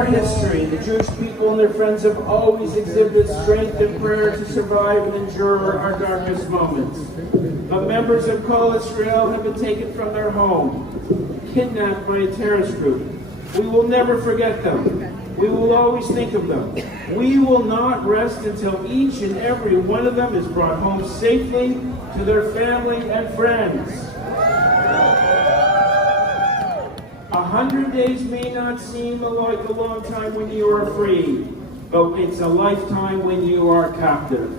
our history, the Jewish people and their friends have always exhibited strength and prayer to survive and endure our darkest moments. But members of Kol Israel have been taken from their home, kidnapped by a terrorist group. We will never forget them. We will always think of them. We will not rest until each and every one of them is brought home safely to their family and friends. 100 days may not seem like a long time when you are free, but it's a lifetime when you are captive.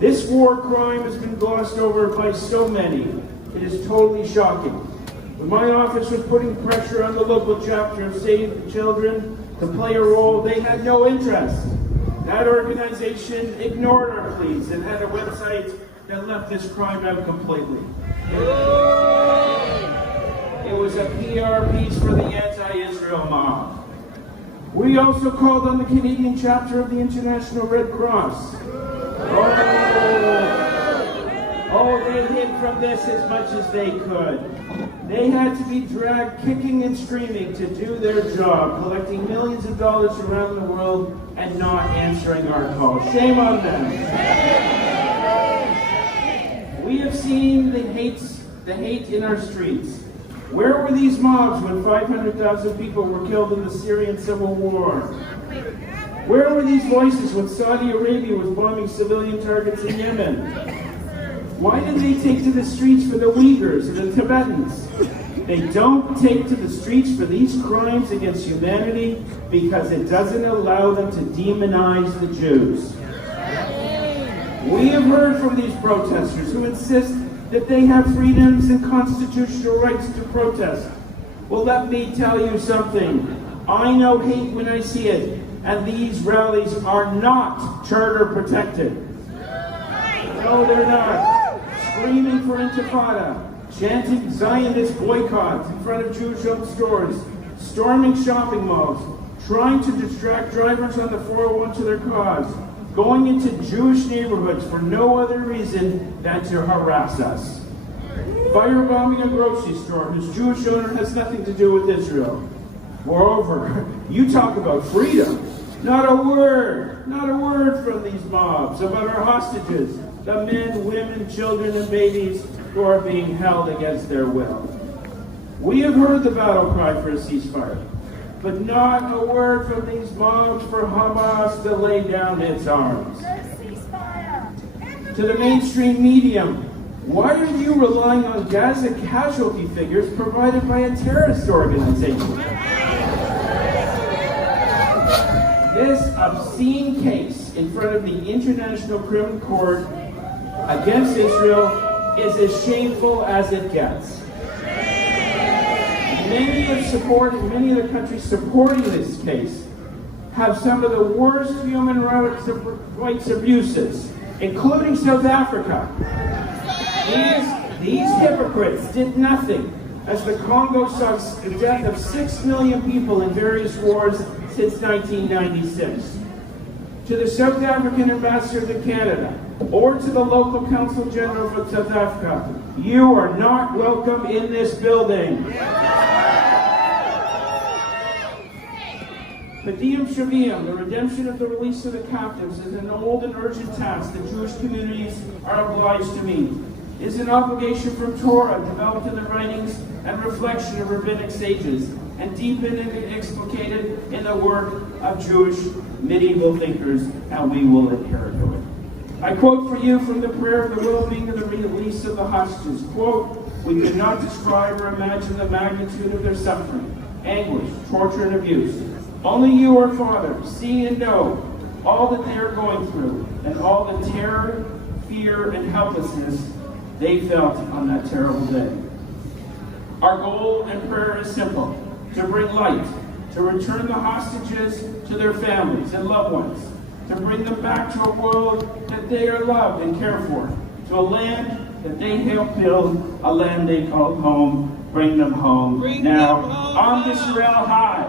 This war crime has been glossed over by so many. It is totally shocking. When my office was putting pressure on the local chapter of Save the Children to play a role, they had no interest. That organization ignored our pleas and had a website that left this crime out completely. It was a PR piece for the anti-Israel mob. We also called on the Canadian chapter of the International Red Cross. Oh, they hid from this as much as they could. They had to be dragged kicking and screaming to do their job, collecting millions of dollars around the world and not answering our calls. Shame on them. We have seen the hate in our streets. Where were these mobs when 500,000 people were killed in the Syrian civil war? Where were these voices when Saudi Arabia was bombing civilian targets in Yemen? Why did they take to the streets for the Uyghurs and the Tibetans? They don't take to the streets for these crimes against humanity because it doesn't allow them to demonize the Jews. We have heard from these protesters who insist that they have freedoms and constitutional rights to protest. Well, let me tell you something. I know hate when I see it, and these rallies are not charter protected. No, they're not. Screaming for intifada, chanting Zionist boycotts in front of Jewish-owned stores, storming shopping malls, trying to distract drivers on the 401 to their cause, going into Jewish neighborhoods for no other reason than to harass us. Firebombing a grocery store whose Jewish owner has nothing to do with Israel. Moreover, you talk about freedom. Not a word from these mobs about our hostages, the men, women, children, and babies who are being held against their will. We have heard the battle cry for a ceasefire, but not a word from these mobs for Hamas to lay down its arms. To the mainstream media, why are you relying on Gaza casualty figures provided by a terrorist organization? This obscene case in front of the International Criminal Court against Israel is as shameful as it gets. Many of the countries supporting this case have some of the worst human rights abuses, including South Africa. These hypocrites did nothing as the Congo saw the death of 6 million people in various wars since 1996. To the South African ambassador to Canada, or to the local Council General from South Africa, you are not welcome in this building. Padiyam Shaviyam, the redemption of the release of the captives, is an old and urgent task that Jewish communities are obliged to meet. It is an obligation from Torah, developed in the writings and reflection of rabbinic sages, and deepened and explicated in the work of Jewish medieval thinkers, and we will adhere to it. I quote for you from the prayer of the well-being and the release of the hostages. Quote, we could not describe or imagine the magnitude of their suffering, anguish, torture, and abuse. Only you, our Father, see and know all that they are going through, and all the terror, fear, and helplessness they felt on that terrible day. Our goal and prayer is simple: to bring light, to return the hostages to their families and loved ones, to bring them back to a world that they are loved and cared for, to a land that they helped build, a land they called home. Bring them home now. Am Yisrael High.